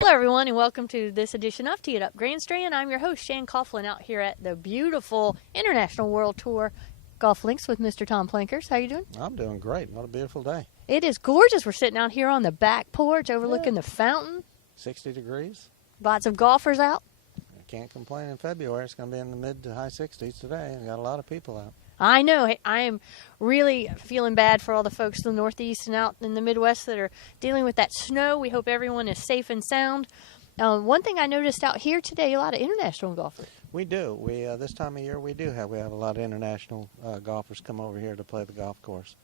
Hello, everyone, and welcome to this edition of Tee It Up Grandstand. I'm your host, Shan Coughlin, out here at the beautiful International World Tour Golf Links with Mr. Tom Plankers. How you doing? I'm doing great. What a beautiful day. It is gorgeous. We're sitting out here on the back porch overlooking the fountain. 60 degrees. Lots of golfers out. I can't complain in February. It's going to be in the mid to high 60s today. And got a lot of people out. I know. Hey, I am really feeling bad for all the folks in the Northeast and out in the Midwest that are dealing with that snow. We hope everyone is safe and sound. One thing I noticed out here today, a lot of international golfers. We do. We this time of year we have a lot of international golfers come over here to play the golf course.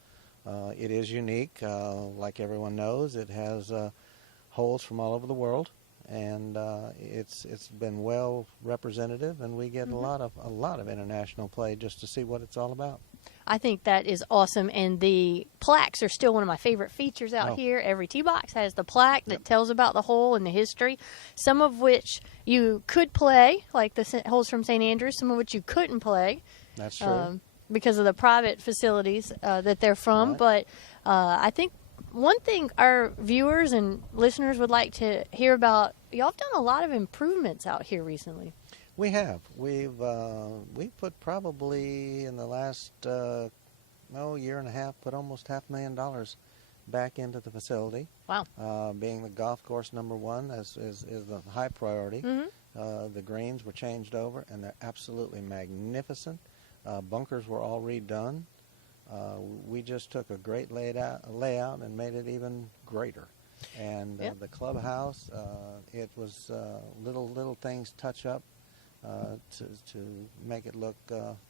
It is unique, like everyone knows. It has holes from all over the world, and it's been well representative, and we get a lot of international play just to see what it's all about. I think that is awesome, and the plaques are still one of my favorite features out here. Every tee box has the plaque that tells about the hole and the history, some of which you could play, like the holes from St. Andrews, some of which you couldn't play. That's true. Because of the private facilities that they're from. Right. But I think one thing our viewers and listeners would like to hear about, y'all have done a lot of improvements out here recently. We have. We've put probably in the last year and a half, put almost $500,000 back into the facility. Wow. Being the golf course number one is the high priority. The greens were changed over, and they're absolutely magnificent. Bunkers were all redone. We just took a great layout and made it even greater. And the clubhouse, it was little things touch up to make it look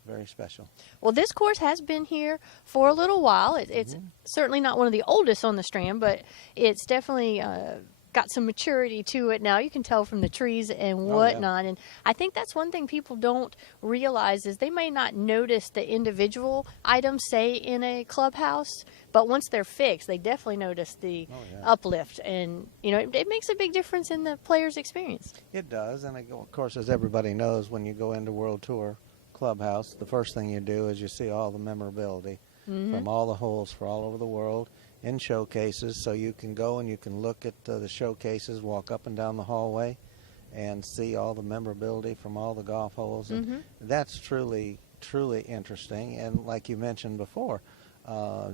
very special. Well, this course has been here for a little while. It's certainly not one of the oldest on the Strand, but it's definitely got some maturity to it now. You can tell from the trees and whatnot. And I think that's one thing people don't realize is they may not notice the individual items, say, in a clubhouse, but once they're fixed, they definitely notice the uplift. And, you know, it makes a big difference in the player's experience. It does. And, of course, as everybody knows, when you go into World Tour Clubhouse, the first thing you do is you see all the memorability from all the holes for all over the world in showcases. So you can go and you can look at the showcases, walk up and down the hallway, and see all the memorability from all the golf holes. And that's truly interesting. And like you mentioned before,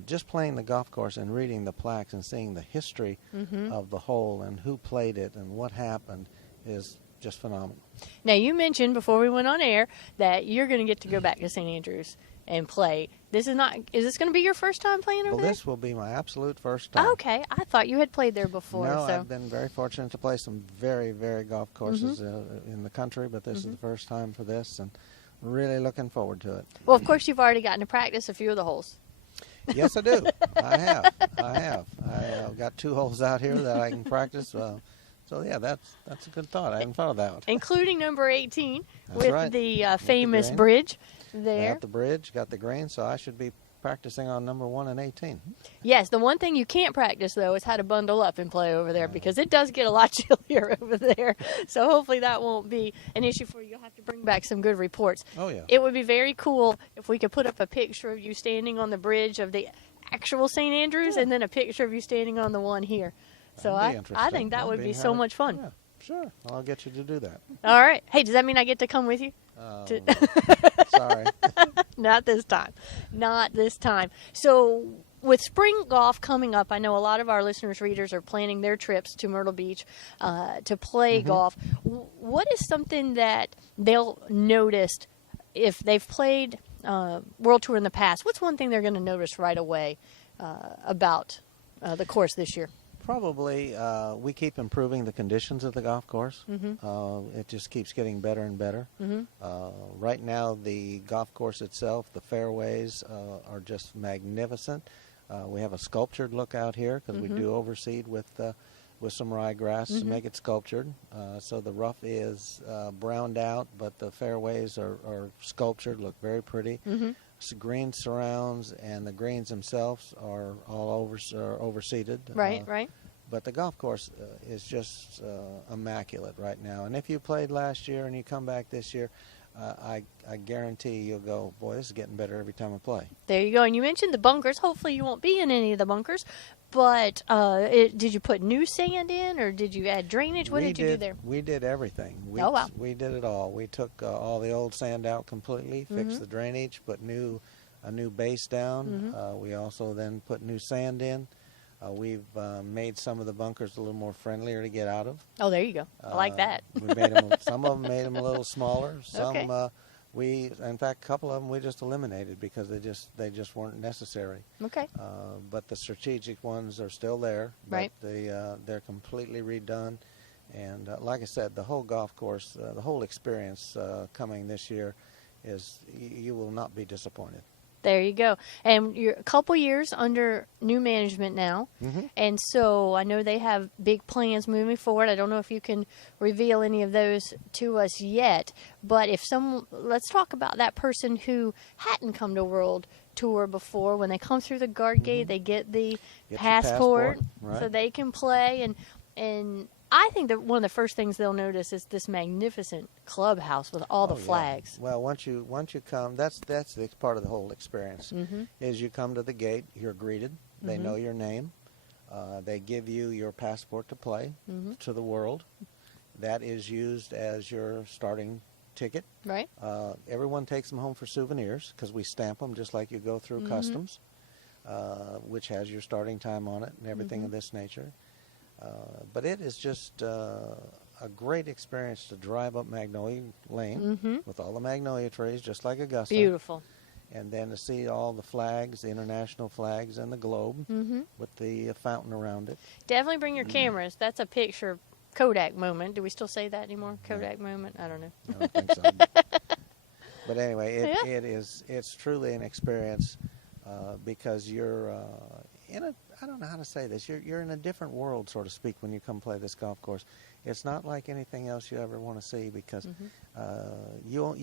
just playing the golf course and reading the plaques and seeing the history of the hole and who played it and what happened is just phenomenal. Now, you mentioned before we went on air that you're going to get to go back to St. Andrews and play. Is this going to be your first time playing over there? Well, this will be my absolute first time. Okay, I thought you had played there before. No, so. I've been very fortunate to play some very, very golf courses in the country, but this is the first time for this, and really looking forward to it. Well, of course, you've already gotten to practice a few of the holes. Yes, I do. I have. I've got 2 holes out here that I can practice. So, yeah, that's a good thought. I hadn't thought of that one. Including number 18 That's with right. the famous green. bridge there. Got the bridge, got the green, so I should be practicing on number 1 and 18. Yes, the one thing you can't practice, though, is how to bundle up and play over there because it does get a lot chillier over there. So hopefully that won't be an issue for you. You'll have to bring back some good reports. Oh, yeah. It would be very cool if we could put up a picture of you standing on the bridge of the actual St. Andrews and then a picture of you standing on the one here. So I think that would be so much fun. Yeah, sure. I'll get you to do that. All right. Hey, does that mean I get to come with you? Sorry. Not this time. Not this time. So with spring golf coming up, I know a lot of our listeners, readers are planning their trips to Myrtle Beach to play golf. What is something that they'll notice if they've played World Tour in the past? What's one thing they're going to notice right away about the course this year? Probably we keep improving the conditions of the golf course. It just keeps getting better and better. Right now, the golf course itself, the fairways are just magnificent. We have a sculptured look out here because we do overseed with some ryegrass to make it sculptured. So the rough is browned out, but the fairways are sculptured, look very pretty. So green surrounds, and the greens themselves are all overseeded. Right. But the golf course is just immaculate right now. And if you played last year and you come back this year, I guarantee you'll go, boy, this is getting better every time I play. There you go. And you mentioned the bunkers. Hopefully you won't be in any of the bunkers. But did you put new sand in, or did you add drainage? What did you do there? We did everything. Oh, wow. We did it all. We took all the old sand out completely, fixed the drainage, put a new base down. We also then put new sand in. We've made some of the bunkers a little more friendlier to get out of. Oh, there you go. I like that. We made some of them made them a little smaller. Some in fact, a couple of them we just eliminated because they just weren't necessary. Okay. But the strategic ones are still there. Right. But they're completely redone. And like I said, the whole golf course, the whole experience coming this year is you will not be disappointed. There you go. And you're a couple years under new management now. And so I know they have big plans moving forward. I don't know if you can reveal any of those to us yet. But let's talk about that person who hadn't come to World Tour before. When they come through the guard gate, they get the passport, right, so they can play. And I think that one of the first things they'll notice is this magnificent clubhouse with all the flags. Yeah. Well, once you come, that's the part of the whole experience. Is you come to the gate, you're greeted. They know your name. They give you your passport to play to the World. That is used as your starting ticket. Right. Everyone takes them home for souvenirs because we stamp them just like you go through customs, which has your starting time on it and everything of this nature. But it is just a great experience to drive up Magnolia Lane with all the magnolia trees, just like Augusta. Beautiful. And then to see all the flags, the international flags, and the globe with the fountain around it. Definitely bring your cameras. That's a picture Kodak moment. Do we still say that anymore? Kodak moment? I don't know. I don't think so. But anyway, it's truly an experience because you're in a, I don't know how to say this, you're in a different world, so to speak, when you come play this golf course. It's not like anything else you ever want to see because you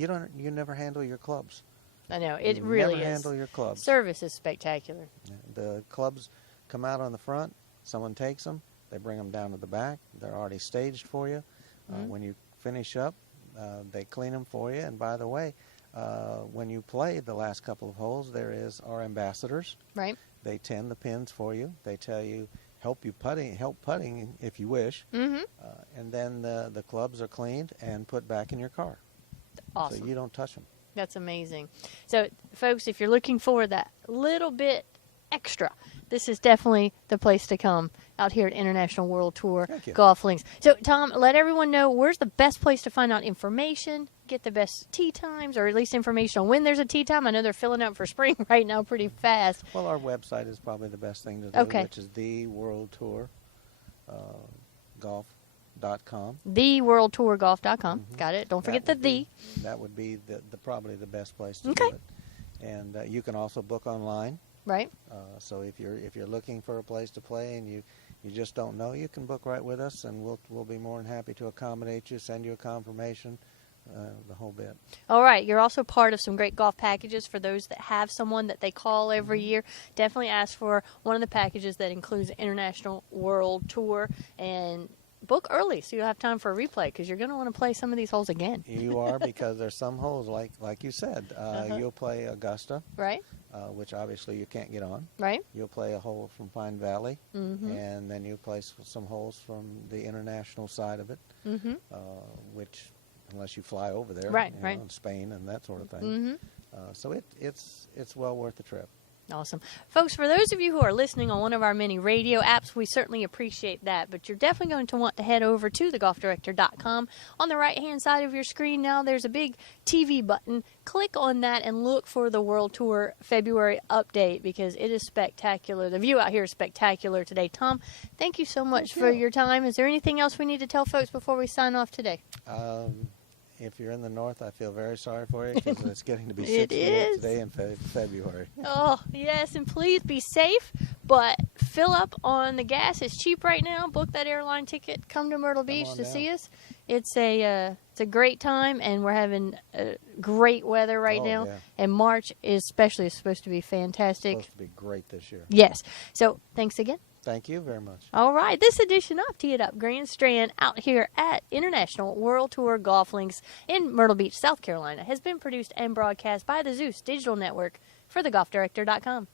never handle your clubs. I know, it you really never is. handle your clubs. Service is spectacular. The clubs come out on the front, someone takes them, they bring them down to the back, they're already staged for you. When you finish up, they clean them for you, and by the way, when you play the last couple of holes, there is our ambassadors. Right. They tend the pins for you. They tell you help putting if you wish. And then the clubs are cleaned and put back in your car. Awesome. So you don't touch them. That's amazing. So, folks, if you're looking for that little bit extra, this is definitely the place to come out here at International World Tour Golf Links. So, Tom, let everyone know where's the best place to find out information, get the best tee times, or at least information on when there's a tee time. I know they're filling up for spring right now pretty fast. Well, our website is probably the best thing to do, which is the World Tour Golf.com. TheWorldTourGolf.com. Got it. Don't forget the. That would be probably the best place to do it. And you can also book online. Right. So if you're looking for a place to play and you just don't know, you can book right with us, and we'll be more than happy to accommodate you, send you a confirmation, the whole bit. All right. You're also part of some great golf packages for those that have someone that they call every year. Definitely ask for one of the packages that includes the International World Tour, and book early so you'll have time for a replay because you're going to want to play some of these holes again. You are, because there's some holes, like you said, you'll play Augusta. Right. Which obviously you can't get on. Right. You'll play a hole from Pine Valley, and then you'll play some holes from the international side of it, which, unless you fly over there, in Spain and that sort of thing. So it's well worth the trip. Awesome. Folks, for those of you who are listening on one of our many radio apps, we certainly appreciate that, but you're definitely going to want to head over to thegolfdirector.com. On the right-hand side of your screen now, there's a big TV button. Click on that and look for the World Tour February update because it is spectacular. The view out here is spectacular today. Tom, thank you so much for your time. Is there anything else we need to tell folks before we sign off today? If you're in the north, I feel very sorry for you because it's getting to be 68 today in February. Oh, yes, and please be safe, but fill up on the gas. It's cheap right now. Book that airline ticket. Come to Myrtle Beach to see us. It's a great time, and we're having great weather right now. Yeah. And March is especially supposed to be fantastic. It's supposed to be great this year. Yes. So thanks again. Thank you very much. All right, this edition of Tee It Up Grand Strand out here at International World Tour Golf Links in Myrtle Beach, South Carolina, has been produced and broadcast by the Zeus Digital Network for thegolfdirector.com.